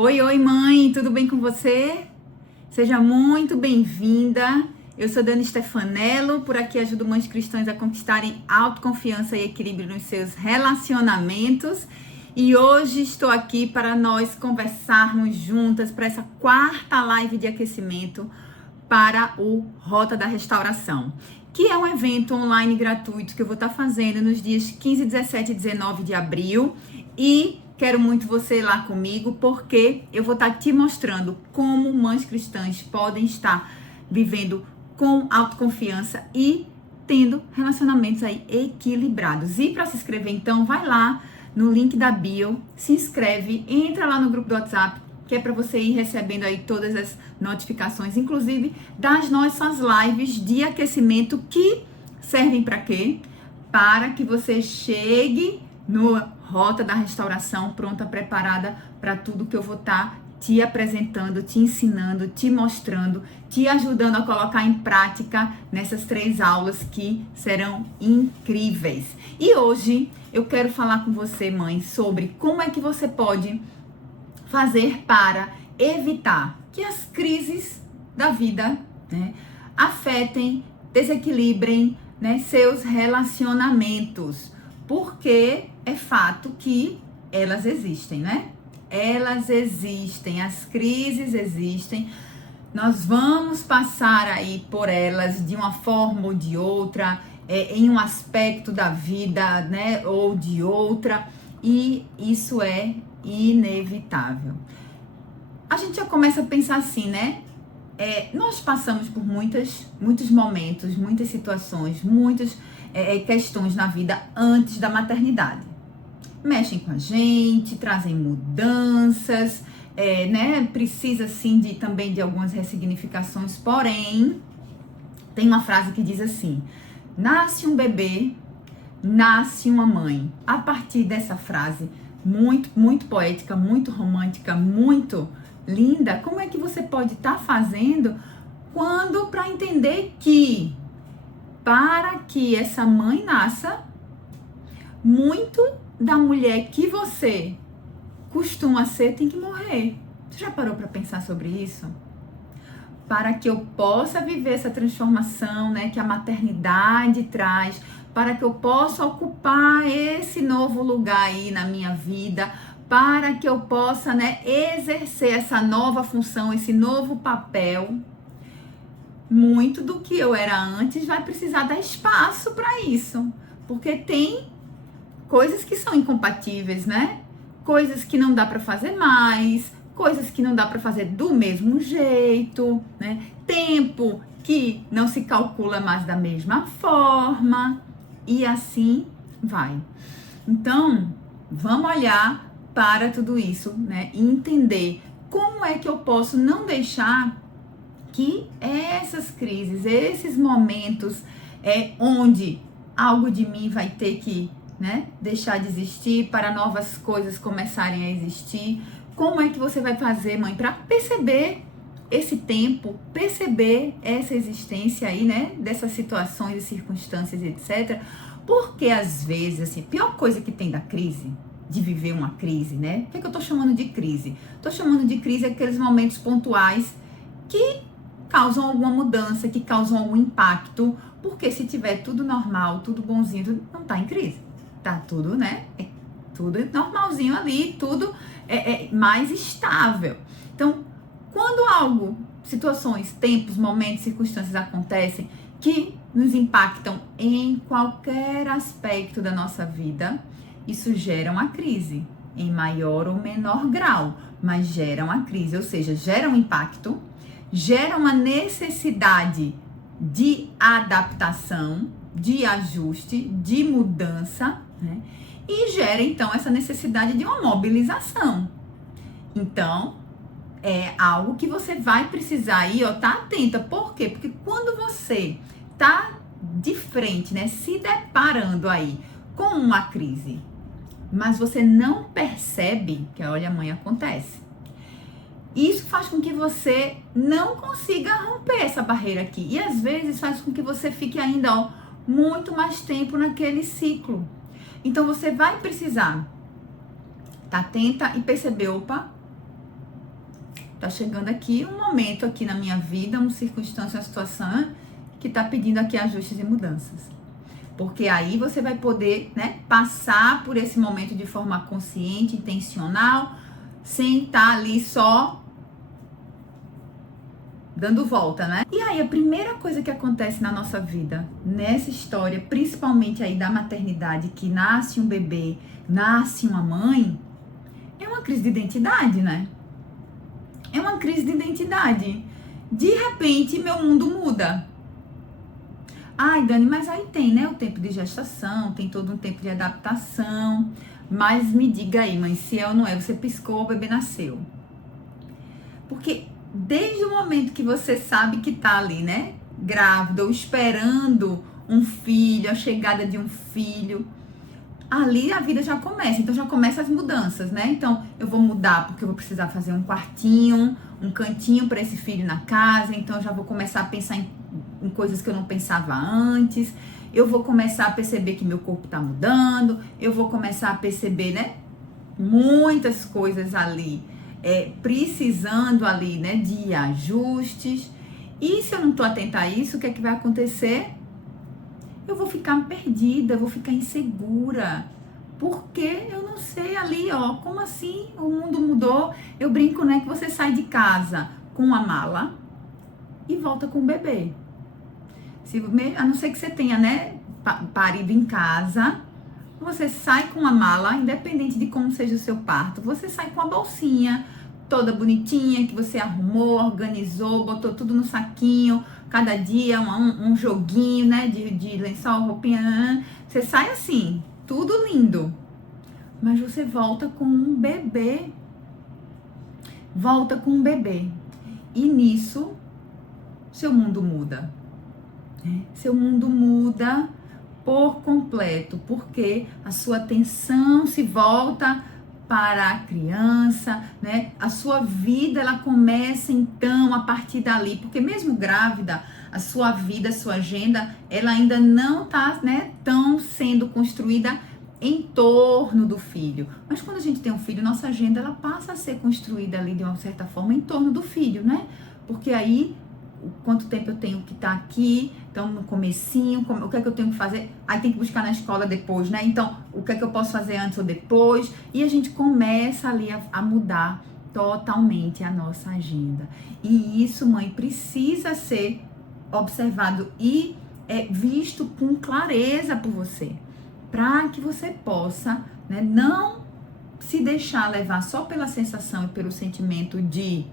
Oi, oi, mãe, tudo bem com você? Seja muito bem-vinda. Eu sou Dani Stefanello, por aqui ajudo mães cristãs a conquistarem autoconfiança e equilíbrio nos seus relacionamentos. E hoje estou aqui para nós conversarmos juntas para essa quarta live de aquecimento para o Rota da Restauração, que é um evento online gratuito que eu vou estar fazendo nos dias 15, 17 e 19 de abril. E quero muito você lá comigo, porque eu vou estar te mostrando como mães cristãs podem estar vivendo com autoconfiança e tendo relacionamentos aí equilibrados. E para se inscrever, então, vai lá no link da bio, se inscreve, entra lá no grupo do WhatsApp, que é para você ir recebendo aí todas as notificações, inclusive das nossas lives de aquecimento, que servem para quê? Para que você chegue no Rota da Restauração pronta, preparada para tudo que eu vou estar te apresentando, te ensinando, te mostrando, te ajudando a colocar em prática nessas 3 aulas que serão incríveis. E hoje eu quero falar com você, mãe, sobre como é que você pode fazer para evitar que as crises da vida, né, afetem, desequilibrem, né, seus relacionamentos. Porque é fato que elas existem, né? Elas existem, as crises existem. Nós vamos passar aí por elas de uma forma ou de outra, em um aspecto da vida, né, ou de outra, e isso é inevitável. A gente já começa a pensar assim, né? Nós passamos por muitos momentos, muitas situações, muitas questões na vida antes da maternidade. Mexem com a gente, trazem mudanças, né? Precisa sim também de algumas ressignificações, porém, tem uma frase que diz assim: nasce um bebê, nasce uma mãe. A partir dessa frase, muito poética, muito romântica, muito linda, como é que você pode estar fazendo para entender que para que essa mãe nasça, muito da mulher que você costuma ser tem que morrer. Você já parou para pensar sobre isso? Para que eu possa viver essa transformação, né, que a maternidade traz, para que eu possa ocupar esse novo lugar aí na minha vida, para que eu possa, né, exercer essa nova função, esse novo papel, muito do que eu era antes vai precisar dar espaço para isso, porque tem coisas que são incompatíveis, né? Coisas que não dá para fazer mais, coisas que não dá para fazer do mesmo jeito, né? Tempo que não se calcula mais da mesma forma, e assim vai. Então, vamos olhar para tudo isso, né? E entender como é que eu posso não deixar que essas crises, esses momentos onde algo de mim vai ter que, né, deixar de existir para novas coisas começarem a existir. Como é que você vai fazer, mãe, para perceber esse tempo, perceber essa existência aí, né, dessas situações e circunstâncias, etc. Porque às vezes, assim, a pior coisa que tem da crise, de viver uma crise, né? O que eu tô chamando de crise? Tô chamando de crise aqueles momentos pontuais que causam alguma mudança, que causam algum impacto, porque se tiver tudo normal, tudo bonzinho, não tá em crise. Tá tudo, né? Tudo normalzinho ali, tudo mais estável. Então, quando algo, situações, tempos, momentos, circunstâncias acontecem que nos impactam em qualquer aspecto da nossa vida, isso gera uma crise, em maior ou menor grau, mas gera uma crise, ou seja, gera um impacto, gera uma necessidade de adaptação, de ajuste, de mudança, né? E gera então essa necessidade de uma mobilização. Então, é algo que você vai precisar aí, ó, tá atenta. Por quê? Porque quando você tá de frente, né, se deparando aí com uma crise, mas você não percebe que, olha, mãe, acontece. Isso faz com que você não consiga romper essa barreira aqui. E às vezes faz com que você fique ainda, ó, muito mais tempo naquele ciclo. Então você vai precisar estar atenta e perceber, opa, tá chegando aqui um momento aqui na minha vida, uma circunstância, uma situação que tá pedindo aqui ajustes e mudanças. Porque aí você vai poder, né, passar por esse momento de forma consciente, intencional, sem estar ali só dando volta, né? E aí a primeira coisa que acontece na nossa vida, nessa história, principalmente aí da maternidade, que nasce um bebê, nasce uma mãe, é uma crise de identidade, né? É uma crise de identidade. De repente, meu mundo muda. Ai, Dani, mas aí tem, né, o tempo de gestação, tem todo um tempo de adaptação. Mas me diga aí, mãe, se é ou não é, você piscou, o bebê nasceu. Porque desde o momento que você sabe que tá ali, né, grávida ou esperando um filho, a chegada de um filho, ali a vida já começa. Então já começam as mudanças, né? Então eu vou mudar porque eu vou precisar fazer um quartinho, um cantinho para esse filho na casa. Então eu já vou começar a pensar em coisas que eu não pensava antes. Eu vou começar a perceber que meu corpo tá mudando. Eu vou começar a perceber, né, muitas coisas ali, precisando ali, né, de ajustes. E se eu não tô atenta a isso, o que é que vai acontecer? Eu vou ficar perdida, eu vou ficar insegura, porque eu não sei ali, ó, como assim o mundo mudou? Eu brinco, né, que você sai de casa com a mala e volta com o bebê. A não ser que você tenha, né, parido em casa, você sai com a mala, independente de como seja o seu parto, você sai com a bolsinha toda bonitinha, que você arrumou, organizou, botou tudo no saquinho, cada dia um joguinho, né, de lençol, roupinha, você sai assim, tudo lindo, mas você volta com um bebê, e nisso, seu mundo muda, seu mundo muda por completo, porque a sua atenção se volta para a criança, né? A sua vida, ela começa então a partir dali, porque mesmo grávida, a sua vida, a sua agenda, ela ainda não está, né, tão sendo construída em torno do filho. Mas quando a gente tem um filho, nossa agenda, ela passa a ser construída ali de uma certa forma em torno do filho, né? Porque aí quanto tempo eu tenho que estar aqui, então no comecinho, o que é que eu tenho que fazer, aí tem que buscar na escola depois, né? Então, o que é que eu posso fazer antes ou depois? E a gente começa ali a mudar totalmente a nossa agenda. E isso, mãe, precisa ser observado e visto com clareza por você, para que você possa, né, não se deixar levar só pela sensação e pelo sentimento de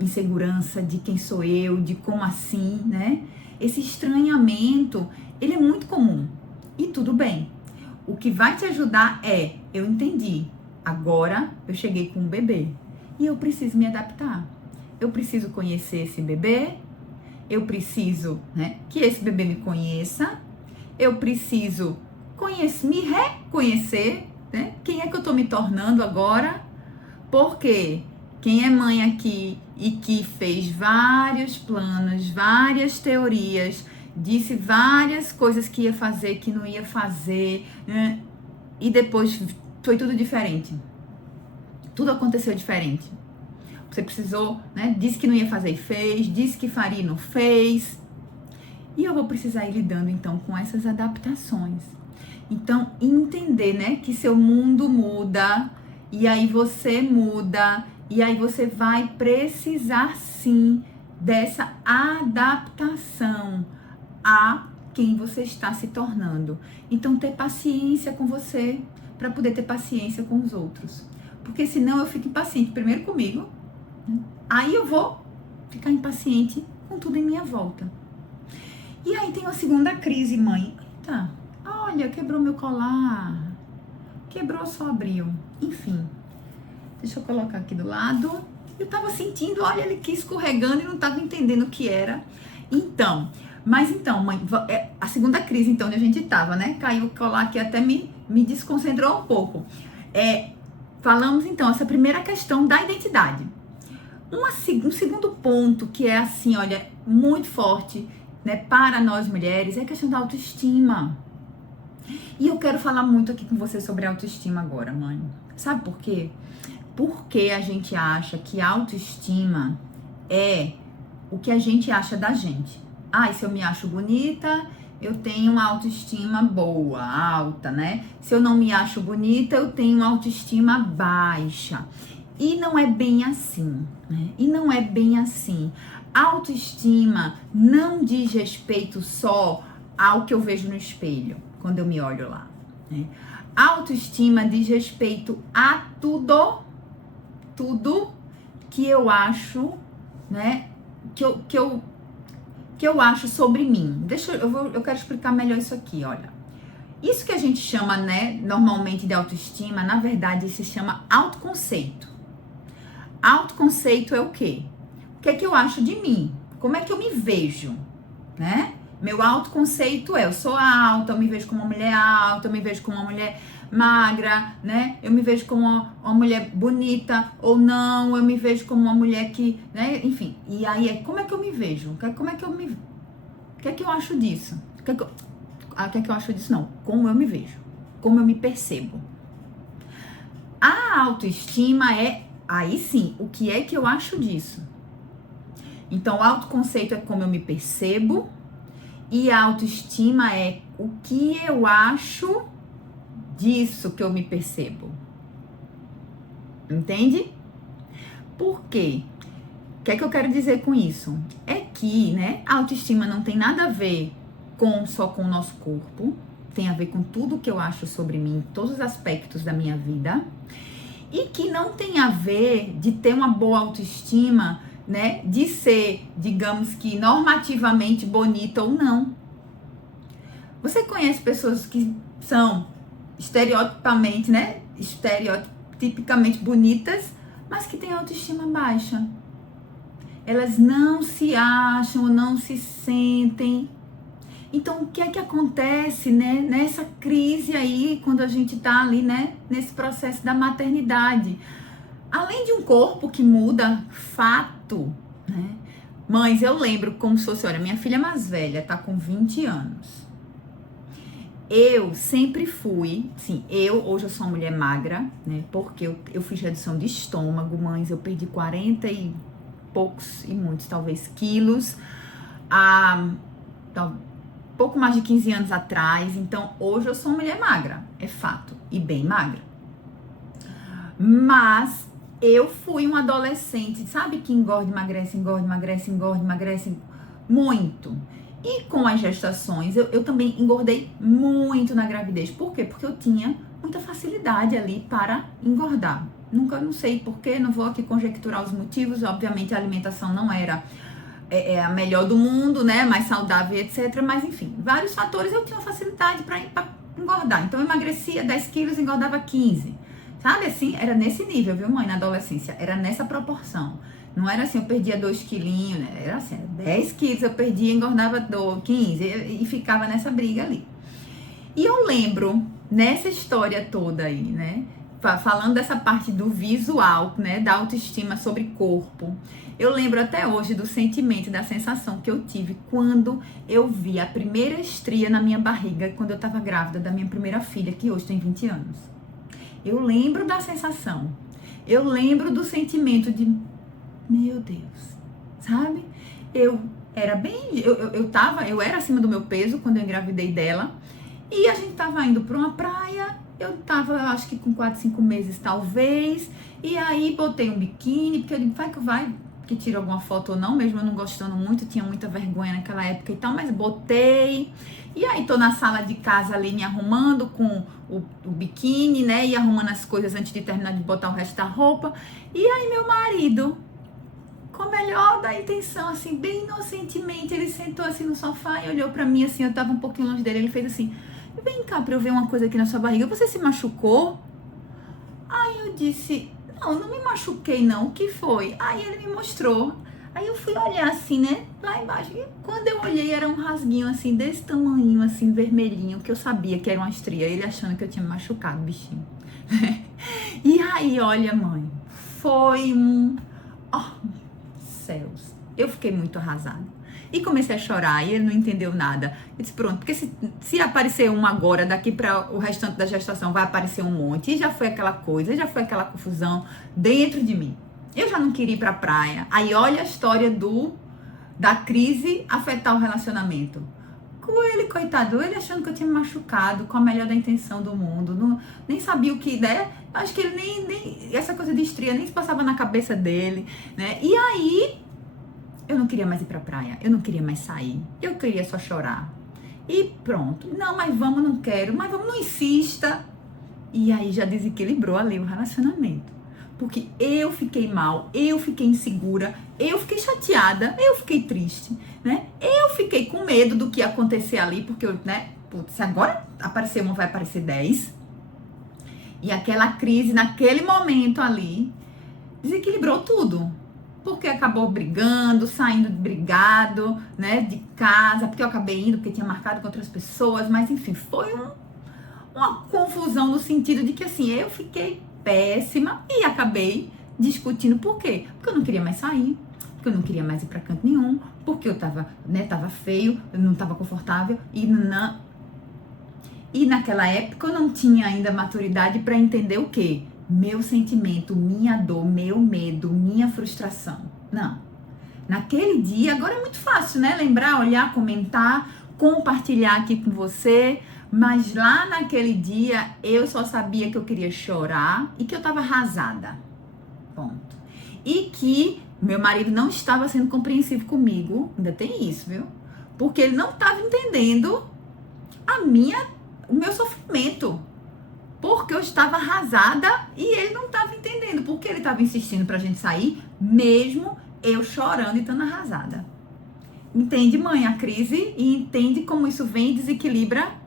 insegurança, de quem sou eu, de como assim, né? Esse estranhamento, ele é muito comum e tudo bem. O que vai te ajudar eu entendi, agora eu cheguei com um bebê e eu preciso me adaptar. Eu preciso conhecer esse bebê, eu preciso, né, que esse bebê me conheça, eu preciso me reconhecer, né? Quem é que eu tô me tornando agora? Porque quem é mãe aqui e que fez vários planos, várias teorias, disse várias coisas que ia fazer, que não ia fazer, né? E depois foi tudo diferente. Tudo aconteceu diferente. Você precisou, né? Disse que não ia fazer e fez, disse que faria e não fez. E eu vou precisar ir lidando então com essas adaptações. Então, entender, né, que seu mundo muda e aí você muda. E aí você vai precisar sim dessa adaptação a quem você está se tornando. Então ter paciência com você para poder ter paciência com os outros. Porque senão eu fico impaciente primeiro comigo, né? Aí eu vou ficar impaciente com tudo em minha volta. E aí tem uma segunda crise, mãe. Eita, olha, quebrou meu colar. Quebrou, só abriu. Enfim. Deixa eu colocar aqui do lado. Eu tava sentindo, olha, ele aqui escorregando e não tava entendendo o que era. Então, mãe, a segunda crise, então, onde a gente tava, né? Caiu o colar que até me desconcentrou um pouco. Falamos, então, essa primeira questão da identidade. Um segundo ponto que é, assim, olha, muito forte, né, para nós mulheres, é a questão da autoestima. E eu quero falar muito aqui com você sobre autoestima agora, mãe. Sabe por quê? Por que a gente acha que autoestima é o que a gente acha da gente? Se eu me acho bonita, eu tenho uma autoestima boa, alta, né? Se eu não me acho bonita, eu tenho uma autoestima baixa. E não é bem assim, né? E não é bem assim. Autoestima não diz respeito só ao que eu vejo no espelho, quando eu me olho lá, né? Autoestima diz respeito a tudo que eu acho, né? Que eu acho sobre mim. Eu quero explicar melhor isso aqui, olha. Isso que a gente chama, né, normalmente de autoestima, na verdade se chama autoconceito. Autoconceito é o quê? O que é que eu acho de mim? Como é que eu me vejo, né? Meu autoconceito eu sou alta, eu me vejo como uma mulher alta, eu me vejo como uma mulher magra, né? Eu me vejo como uma mulher bonita ou não, eu me vejo como uma mulher que, né? Enfim, e aí como é que eu me vejo? O que é que eu acho disso? O que é que eu acho disso? Não, como eu me vejo, como eu me percebo. A autoestima aí sim, o que é que eu acho disso? Então, o autoconceito é como eu me percebo e a autoestima é o que eu acho disso que eu me percebo. Entende? Por quê? O que é que eu quero dizer com isso? É que, né, a autoestima não tem nada a ver só com o nosso corpo, tem a ver com tudo que eu acho sobre mim, todos os aspectos da minha vida, e que não tem a ver de ter uma boa autoestima, né, de ser, digamos que normativamente bonita ou não. Você conhece pessoas que são estereotipamente, né, estereotipicamente bonitas, mas que têm autoestima baixa. Elas não se acham, não se sentem. Então, o que é que acontece, né, nessa crise aí, quando a gente tá ali, né, nesse processo da maternidade? Além de um corpo que muda, fato, né? Mães, eu lembro como se fosse, olha, minha filha mais velha tá com 20 anos. Eu sempre fui, sim, hoje eu sou uma mulher magra, né, porque eu fiz redução de estômago, mães, eu perdi 40 e poucos, e muitos, talvez, quilos, pouco mais de 15 anos atrás. Então, hoje eu sou uma mulher magra, é fato, e bem magra. Mas eu fui um adolescente, sabe, que engorda, emagrece, engorda, emagrece, engorda, emagrece muito. E com as gestações, eu também engordei muito na gravidez. Por quê? Porque eu tinha muita facilidade ali para engordar. Não sei porquê, não vou aqui conjecturar os motivos. Obviamente a alimentação não era a melhor do mundo, né, mais saudável, etc. Mas enfim, vários fatores, eu tinha facilidade para engordar. Então eu emagrecia 10 quilos e engordava 15. Sabe assim? Era nesse nível, viu, mãe? Na adolescência. Era nessa proporção. Não era assim, eu perdia 2 quilinhos, né? Era assim, 10 quilos eu perdia e engordava 15. E ficava nessa briga ali. E eu lembro, nessa história toda aí, né? Falando dessa parte do visual, né? Da autoestima sobre corpo. Eu lembro até hoje do sentimento, da sensação que eu tive quando eu vi a primeira estria na minha barriga, quando eu tava grávida da minha primeira filha, que hoje tem 20 anos. Eu lembro da sensação. Eu lembro do sentimento de, meu Deus, sabe? Eu era eu era acima do meu peso quando eu engravidei dela. E a gente tava indo pra uma praia. Eu tava, acho que com 4, 5 meses talvez. E aí botei um biquíni, porque eu digo, vai que vai, que tira alguma foto ou não, mesmo eu não gostando muito, tinha muita vergonha naquela época e tal, mas botei. E aí tô na sala de casa ali me arrumando com o biquíni, né, e arrumando as coisas antes de terminar de botar o resto da roupa. E aí meu marido, com a melhor da intenção, assim, bem inocentemente, ele sentou assim no sofá e olhou pra mim, assim, eu tava um pouquinho longe dele, ele fez assim, vem cá pra eu ver uma coisa aqui na sua barriga, você se machucou? Aí eu disse, não me machuquei não, o que foi? Aí ele me mostrou, aí eu fui olhar assim, né, lá embaixo, e quando eu olhei era um rasguinho assim, desse tamanho, assim, vermelhinho, que eu sabia que era uma estria, ele achando que eu tinha me machucado, bichinho. E aí, olha, mãe, foi céus, eu fiquei muito arrasada. E comecei a chorar, e ele não entendeu nada. Eu disse, pronto, porque se aparecer um agora, daqui para o restante da gestação vai aparecer um monte. E já foi aquela coisa, já foi aquela confusão dentro de mim. Eu já não queria ir pra praia. Aí olha a história da crise afetar o relacionamento. Com ele, coitado, ele achando que eu tinha me machucado com a melhor da intenção do mundo. Não, nem sabia o que, né? Acho que ele nem essa coisa de estria nem se passava na cabeça dele, né? E aí, eu não queria mais ir pra praia. Eu não queria mais sair. Eu queria só chorar. E pronto. Não, mas vamos, não quero. Mas vamos, não insista. E aí já desequilibrou ali o relacionamento. Porque eu fiquei mal, eu fiquei insegura, eu fiquei chateada, eu fiquei triste, né? Eu fiquei com medo do que ia acontecer ali, porque eu, né? Putz, se agora aparecer uma, vai aparecer 10. E aquela crise, naquele momento ali, desequilibrou tudo. Porque acabou brigando, saindo brigado, né? De casa, porque eu acabei indo, porque tinha marcado com outras pessoas, mas enfim, foi uma confusão no sentido de que assim, eu fiquei péssima e acabei discutindo por quê? Porque eu não queria mais sair, porque eu não queria mais ir pra canto nenhum, porque eu tava, né, tava feio, eu não tava confortável e naquela época eu não tinha ainda maturidade para entender o quê? Meu sentimento, minha dor, meu medo, minha frustração. Não. Naquele dia, agora é muito fácil, né? Lembrar, olhar, comentar, compartilhar aqui com você. Mas lá naquele dia, eu só sabia que eu queria chorar e que eu estava arrasada. Ponto. E que meu marido não estava sendo compreensivo comigo. Ainda tem isso, viu? Porque ele não estava entendendo o meu sofrimento. Porque eu estava arrasada e ele não estava entendendo. Porque ele estava insistindo pra gente sair, mesmo eu chorando e estando arrasada. Entende, mãe, a crise? E entende como isso vem e desequilibra.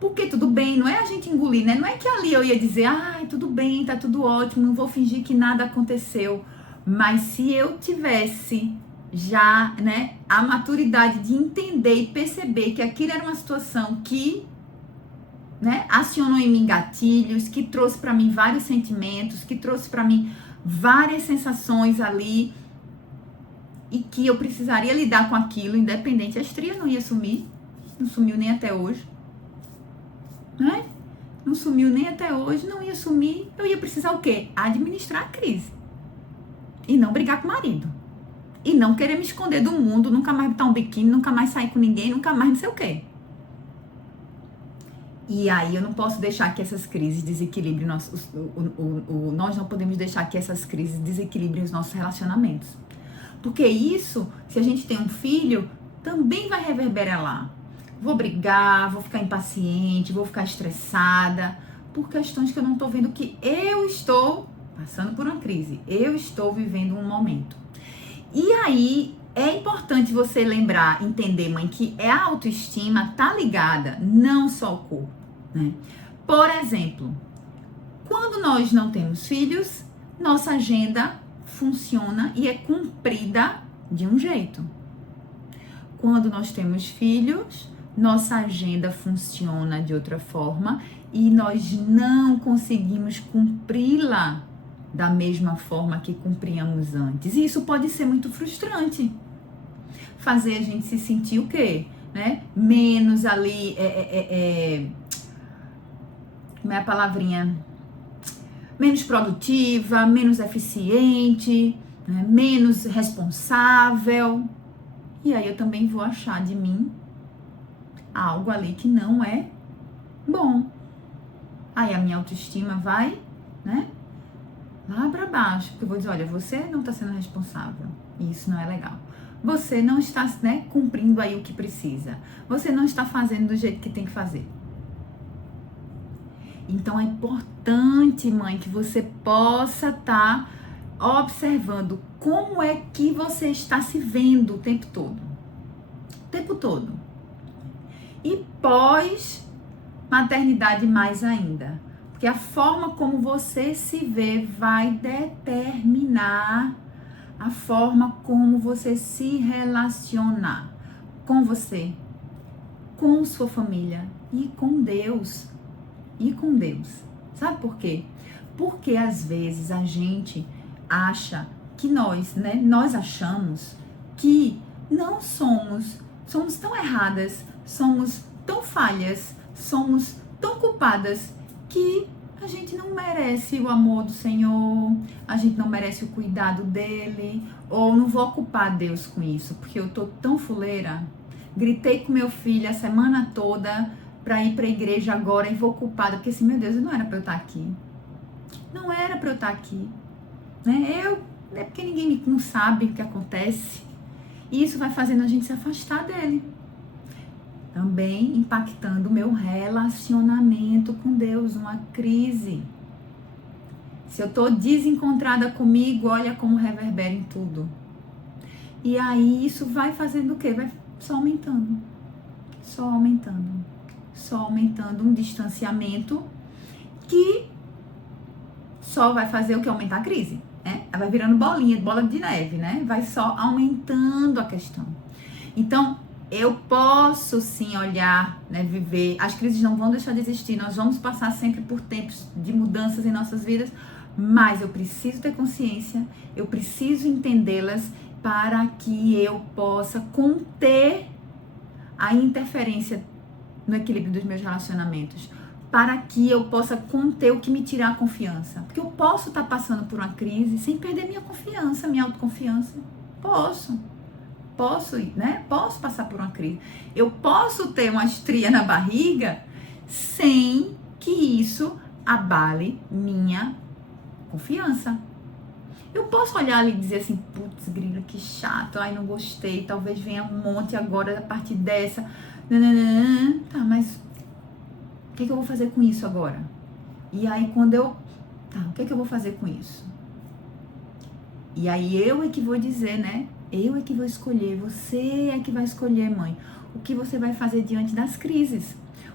Porque tudo bem, não é a gente engolir, né? Não é que ali eu ia dizer, ai, tudo bem, tá tudo ótimo, não vou fingir que nada aconteceu. Mas se eu tivesse já, né, a maturidade de entender e perceber que aquilo era uma situação que, né, acionou em mim gatilhos, que trouxe pra mim vários sentimentos, que trouxe pra mim várias sensações ali e que eu precisaria lidar com aquilo, independente. A estria não ia sumir, não sumiu nem até hoje. Né? Não sumiu nem até hoje, não ia sumir. Eu ia precisar o quê? Administrar a crise. E não brigar com o marido. E não querer me esconder do mundo, nunca mais botar um biquíni, nunca mais sair com ninguém, nunca mais não sei o quê. E aí eu não posso deixar que essas crises desequilibrem nós não podemos deixar que essas crises desequilibrem os nossos relacionamentos. Porque isso, se a gente tem um filho, também vai reverberar lá. Vou brigar, vou ficar impaciente, vou ficar estressada por questões que eu não estou vendo que eu estou passando por uma crise. Eu estou vivendo um momento. E aí é importante você lembrar, entender, mãe, que a autoestima tá ligada não só ao corpo, né? Por exemplo, quando nós não temos filhos, nossa agenda funciona e é cumprida de um jeito. Quando nós temos filhos, nossa agenda funciona de outra forma e nós não conseguimos cumpri-la da mesma forma que cumpríamos antes. E isso pode ser muito frustrante. Fazer a gente se sentir o quê? Né? Menos ali, como é a palavrinha? Menos produtiva, menos eficiente, né? Menos responsável. E aí eu também vou achar de mim algo ali que não é bom. Aí a minha autoestima vai, né, lá pra baixo. Porque eu vou dizer, olha, você não tá sendo responsável. E isso não é legal. Você não está, né, cumprindo aí o que precisa. Você não está fazendo do jeito que tem que fazer. Então é importante, mãe, que você possa estar observando como é que você está se vendo o tempo todo. O tempo todo. E pós-maternidade mais ainda. Porque a forma como você se vê vai determinar a forma como você se relacionar com você, com sua família e com Deus. E com Deus. Sabe por quê? Porque às vezes a gente acha que nós achamos que não somos tão erradas, somos tão falhas, somos tão culpadas que a gente não merece o amor do Senhor, a gente não merece o cuidado dele, ou não vou culpar Deus com isso, porque eu tô tão fuleira, gritei com meu filho a semana toda pra ir pra igreja agora e vou culpada, porque assim, meu Deus, não era pra eu estar aqui, não era pra eu estar aqui, né? É porque ninguém não sabe o que acontece, e isso vai fazendo a gente se afastar dele. Também impactando o meu relacionamento com Deus, uma crise. Se eu tô desencontrada comigo, olha como reverbera em tudo. E aí isso vai fazendo o quê? Vai só aumentando. Só aumentando. Só aumentando um distanciamento que só vai fazer o que? Aumentar a crise, né? Vai virando bola de neve, né? Vai só aumentando a questão. Então, eu posso sim olhar, né, viver, as crises não vão deixar de existir, nós vamos passar sempre por tempos de mudanças em nossas vidas, mas eu preciso ter consciência, eu preciso entendê-las para que eu possa conter a interferência no equilíbrio dos meus relacionamentos, para que eu possa conter o que me tirar a confiança, porque eu posso estar passando por uma crise sem perder minha confiança, minha autoconfiança, posso, né? Posso passar por uma crise. Eu posso ter uma estria na barriga sem que isso abale minha confiança. Eu posso olhar ali e dizer assim, putz, grilo, que chato, ai, não gostei, talvez venha um monte agora a partir dessa. Tá, mas o que eu vou fazer com isso agora? E aí o que eu vou fazer com isso? E aí eu é que vou dizer, né? Eu é que vou escolher, você é que vai escolher, mãe, o que você vai fazer diante das crises,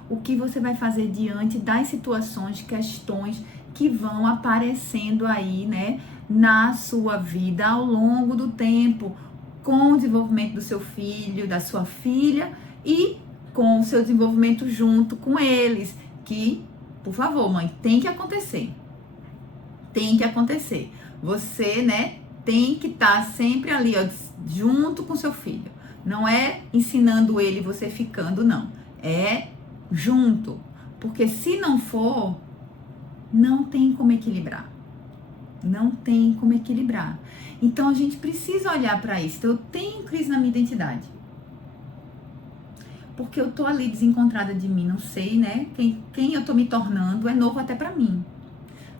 o que você vai fazer diante das situações, questões que vão aparecendo aí, né, na sua vida ao longo do tempo, com o desenvolvimento do seu filho, da sua filha e com o seu desenvolvimento junto com eles, que, por favor, mãe, tem que acontecer. Tem que acontecer. Você, né, tem que estar sempre ali, ó, junto com seu filho. Não é ensinando ele, você ficando, não. É junto. Porque se não for, não tem como equilibrar. Não tem como equilibrar. Então a gente precisa olhar para isso. Então, eu tenho crise na minha identidade. Porque eu tô ali desencontrada de mim, não sei, né? Quem eu tô me tornando é novo até para mim.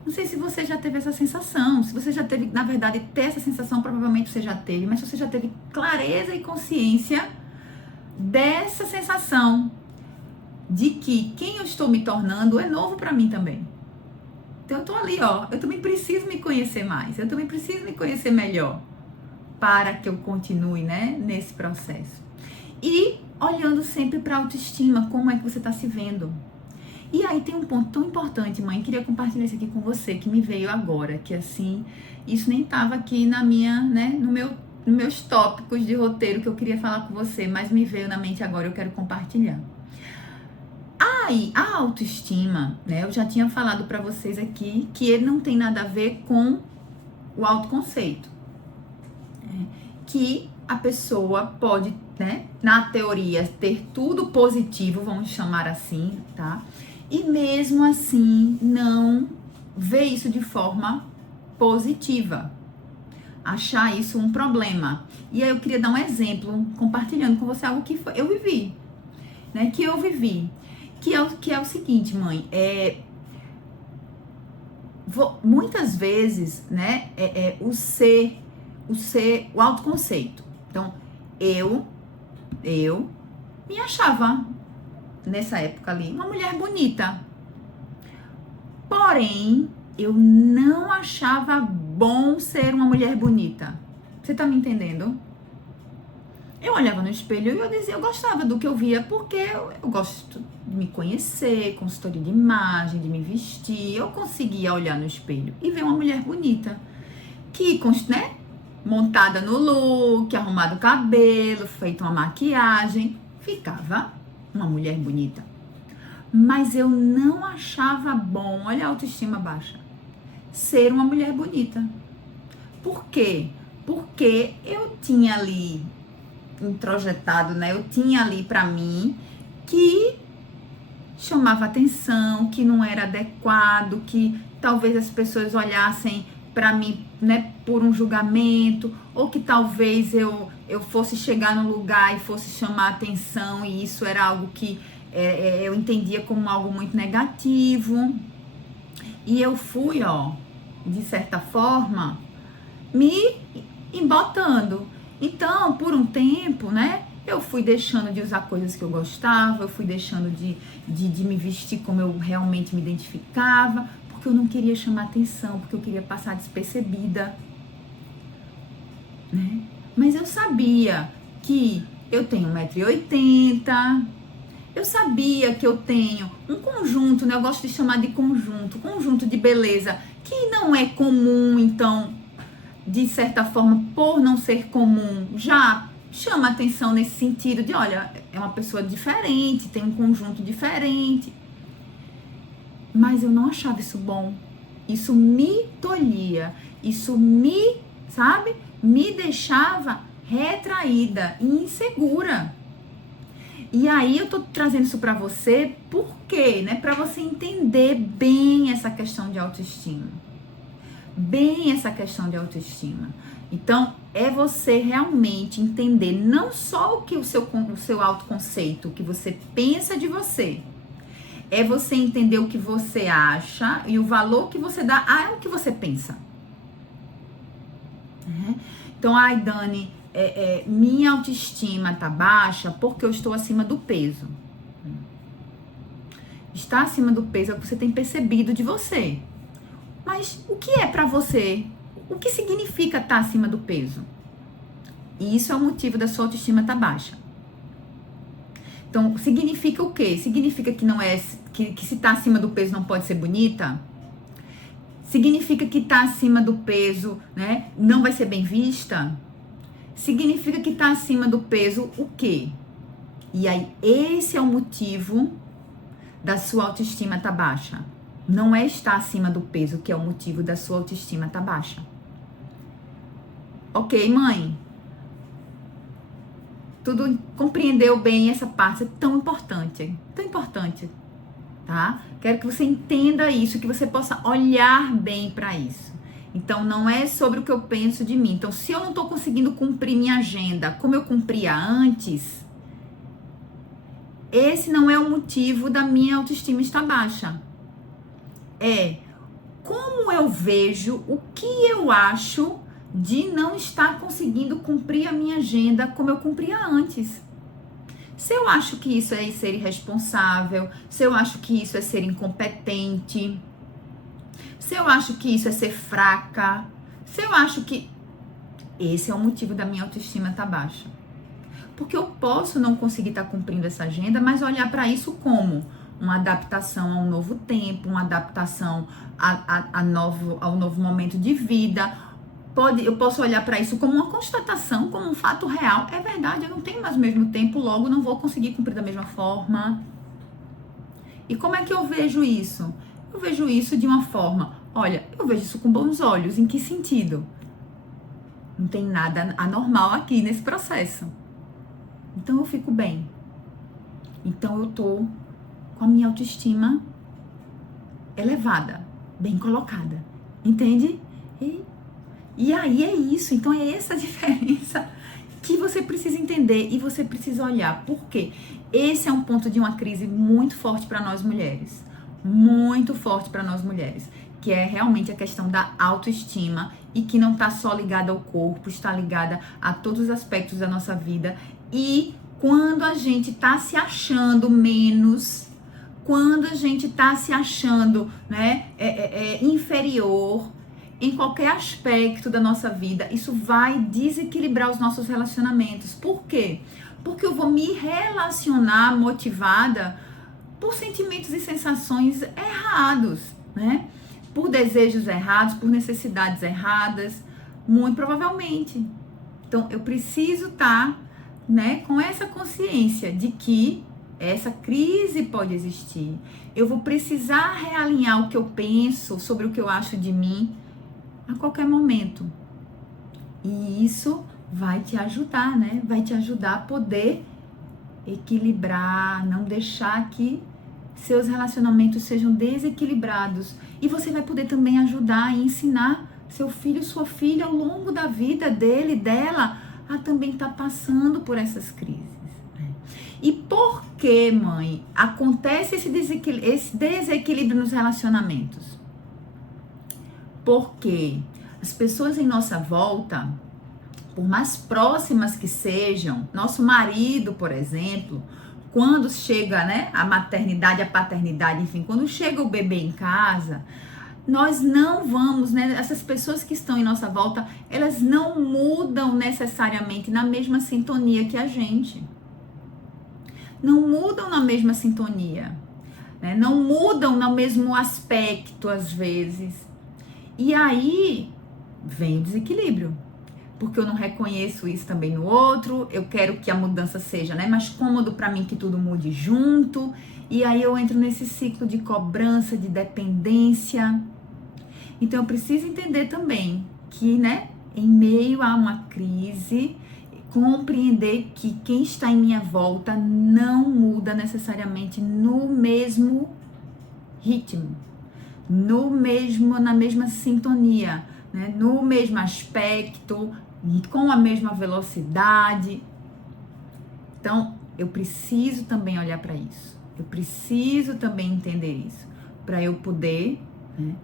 Não sei se você já teve essa sensação, se você já teve, na verdade, ter essa sensação, provavelmente você já teve, mas se você já teve clareza e consciência dessa sensação de que quem eu estou me tornando é novo para mim também. Então eu tô ali, ó, eu também preciso me conhecer mais, eu também preciso me conhecer melhor para que eu continue, né, nesse processo. E olhando sempre para a autoestima, como é que você está se vendo. E aí tem um ponto tão importante, mãe, queria compartilhar isso aqui com você, que me veio agora, que assim, isso nem estava aqui na minha, né, nos meus tópicos de roteiro que eu queria falar com você, mas me veio na mente agora, eu quero compartilhar. Aí, a autoestima, né, eu já tinha falado para vocês aqui que ele não tem nada a ver com o autoconceito, né, que a pessoa pode, né, na teoria, ter tudo positivo, vamos chamar assim, tá? E mesmo assim não ver isso de forma positiva, achar isso um problema. E aí eu queria dar um exemplo, compartilhando com você algo que eu vivi, né? Que é o seguinte, mãe, muitas vezes, né? O autoconceito. Então, eu me achava nessa época ali uma mulher bonita. Porém, eu não achava bom ser uma mulher bonita. Você tá me entendendo? Eu olhava no espelho e eu dizia, eu gostava do que eu via, porque eu gosto de me conhecer, consultoria de imagem, de me vestir. Eu conseguia olhar no espelho e ver uma mulher bonita, que, né, montada no look, arrumado o cabelo, feito uma maquiagem, ficava uma mulher bonita. Mas eu não achava bom, olha a autoestima baixa, ser uma mulher bonita. Por quê? Porque eu tinha ali introjetado, né? Eu tinha ali pra mim que chamava atenção, que não era adequado, que talvez as pessoas olhassem pra mim, né, por um julgamento, ou que talvez eu fosse chegar no lugar e fosse chamar atenção, e isso era algo que eu entendia como algo muito negativo. E eu fui, de certa forma, me embotando. Então, por um tempo, né, eu fui deixando de usar coisas que eu gostava, eu fui deixando de me vestir como eu realmente me identificava, porque eu não queria chamar atenção, porque eu queria passar despercebida, né? Mas eu sabia que eu tenho 1,80 m, eu sabia que eu tenho um conjunto, né? Eu gosto de chamar de conjunto de beleza, que não é comum, então, de certa forma, por não ser comum, já chama atenção nesse sentido de, olha, é uma pessoa diferente, tem um conjunto diferente. Mas eu não achava isso bom. Isso me tolhia, isso me, sabe, me deixava retraída e insegura. E aí eu tô trazendo isso pra você, por quê? Né? Pra você entender bem essa questão de autoestima. Bem essa questão de autoestima. Então, é você realmente entender não só o que o seu autoconceito, o que você pensa de você. É você entender o que você acha e o valor que você dá ao que você pensa. Então, ai, Dani, minha autoestima tá baixa porque eu estou acima do peso. Estar acima do peso é o que você tem percebido de você. Mas o que é pra você? O que significa estar acima do peso? E isso é o motivo da sua autoestima estar baixa. Então, significa o quê? Significa que não é que se está acima do peso não pode ser bonita? Significa que está acima do peso, né, não vai ser bem vista? Significa que está acima do peso o quê? E aí, esse é o motivo da sua autoestima estar baixa. Não é estar acima do peso que é o motivo da sua autoestima estar baixa. Ok, mãe? Tudo compreendeu bem essa parte, é tão importante, tá? Quero que você entenda isso, que você possa olhar bem para isso. Então, não é sobre o que eu penso de mim. Então, se eu não tô conseguindo cumprir minha agenda como eu cumpria antes, esse não é o motivo da minha autoestima estar baixa. É como eu vejo, o que eu acho de não estar conseguindo cumprir a minha agenda como eu cumpria antes. Se eu acho que isso é ser irresponsável, se eu acho que isso é ser incompetente, se eu acho que isso é ser fraca, se eu acho que... Esse é o motivo da minha autoestima estar baixa. Porque eu posso não conseguir estar cumprindo essa agenda, mas olhar para isso como uma adaptação a um novo tempo, uma adaptação ao novo momento de vida. Eu posso olhar para isso como uma constatação, como um fato real. É verdade, eu não tenho mais o mesmo tempo, logo não vou conseguir cumprir da mesma forma. E como é que eu vejo isso? Eu vejo isso de uma forma, olha, eu vejo isso com bons olhos. Em que sentido? Não tem nada anormal aqui nesse processo. Então eu fico bem. Então eu tô com a minha autoestima elevada, bem colocada. Entende? E aí é isso, então é essa a diferença que você precisa entender e você precisa olhar. Por quê? Esse é um ponto de uma crise muito forte para nós mulheres. Muito forte para nós mulheres. Que é realmente a questão da autoestima e que não está só ligada ao corpo, está ligada a todos os aspectos da nossa vida. E quando a gente está se achando menos, quando a gente está se achando, né, inferior, em qualquer aspecto da nossa vida, isso vai desequilibrar os nossos relacionamentos. Por quê? Porque eu vou me relacionar motivada por sentimentos e sensações errados, né? Por desejos errados, por necessidades erradas, muito provavelmente. Então, eu preciso estar, né, com essa consciência de que essa crise pode existir. Eu vou precisar realinhar o que eu penso sobre o que eu acho de mim a qualquer momento. E isso vai te ajudar, né? Vai te ajudar a poder equilibrar, não deixar que seus relacionamentos sejam desequilibrados. E você vai poder também ajudar e ensinar seu filho, sua filha, ao longo da vida dele, dela, a também estar passando por essas crises. E por que, mãe, acontece esse desequilíbrio nos relacionamentos? Porque as pessoas em nossa volta, por mais próximas que sejam, nosso marido, por exemplo, quando chega, né, a maternidade, a paternidade, enfim, quando chega o bebê em casa, nós não vamos, né, essas pessoas que estão em nossa volta, elas não mudam necessariamente na mesma sintonia que a gente. Não mudam na mesma sintonia, né? Não mudam no mesmo aspecto, às vezes. E aí vem o desequilíbrio, porque eu não reconheço isso também no outro, eu quero que a mudança seja, né, mais cômodo para mim, que tudo mude junto, e aí eu entro nesse ciclo de cobrança, de dependência. Então eu preciso entender também que, né, em meio a uma crise, compreender que quem está em minha volta não muda necessariamente no mesmo ritmo, na mesma sintonia, né? No mesmo aspecto, com a mesma velocidade. Então, eu preciso também olhar para isso. Eu preciso também entender isso, para eu poder, né,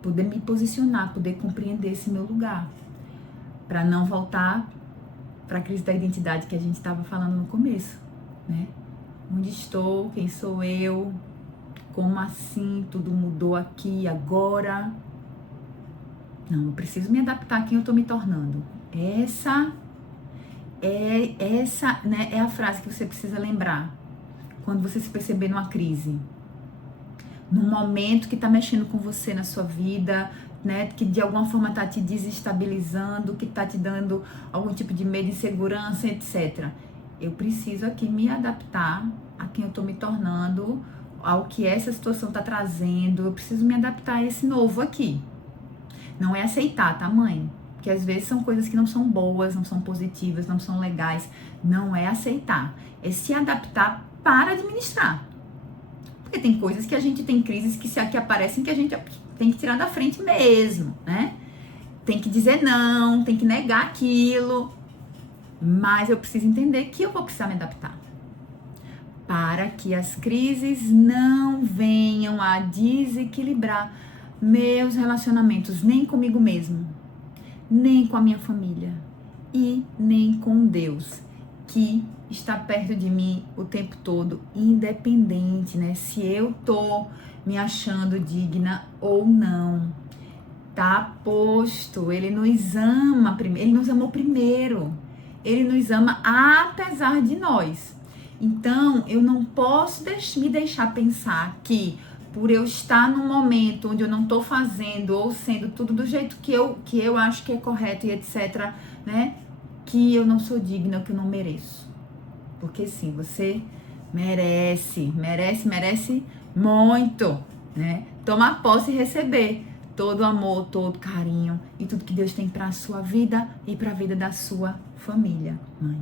poder me posicionar, poder compreender esse meu lugar, para não voltar para a crise da identidade que a gente estava falando no começo, né? Onde estou? Quem sou eu? Como assim? Tudo mudou aqui, agora? Não, eu preciso me adaptar a quem eu estou me tornando. Essa, né, é a frase que você precisa lembrar quando você se perceber numa crise. Num momento que está mexendo com você na sua vida, né, que de alguma forma está te desestabilizando, que está te dando algum tipo de medo, insegurança, etc. Eu preciso aqui me adaptar a quem eu estou me tornando, ao que essa situação está trazendo. Eu preciso me adaptar a esse novo aqui. Não é aceitar, tá, mãe? Porque às vezes são coisas que não são boas, não são positivas, não são legais. Não é aceitar. É se adaptar para administrar. Porque tem coisas que a gente tem crises que aparecem que a gente tem que tirar da frente mesmo, né? Tem que dizer não, tem que negar aquilo. Mas eu preciso entender que eu vou precisar me adaptar. Para que as crises não venham a desequilibrar meus relacionamentos, nem comigo mesmo, nem com a minha família e nem com Deus, que está perto de mim o tempo todo, independente, né? Se eu tô me achando digna ou não, tá posto. Ele nos ama primeiro, ele nos amou primeiro, ele nos ama apesar de nós. Então, eu não posso me deixar pensar que por eu estar num momento onde eu não tô fazendo ou sendo tudo do jeito que eu acho que é correto e etc, né, que eu não sou digna, que eu não mereço. Porque sim, você merece muito, né? Tomar posse e receber todo o amor, todo o carinho e tudo que Deus tem para a sua vida e para a vida da sua família, mãe.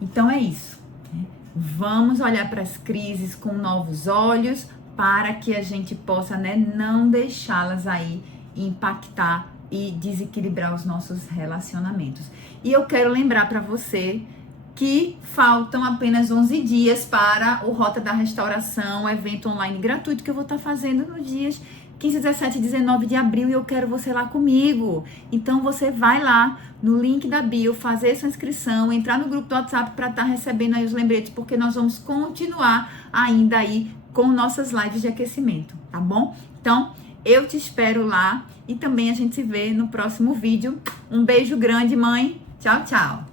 Então é isso, né? Vamos olhar para as crises com novos olhos para que a gente possa, né, não deixá-las aí impactar e desequilibrar os nossos relacionamentos. E eu quero lembrar para você que faltam apenas 11 dias para o Rota da Restauração, evento online gratuito que eu vou estar fazendo nos dias 15, 17 e 19 de abril, e eu quero você lá comigo. Então você vai lá no link da bio, fazer sua inscrição, entrar no grupo do WhatsApp para estar recebendo aí os lembretes, porque nós vamos continuar ainda aí com nossas lives de aquecimento, tá bom? Então, eu te espero lá e também a gente se vê no próximo vídeo. Um beijo grande, mãe. Tchau, tchau.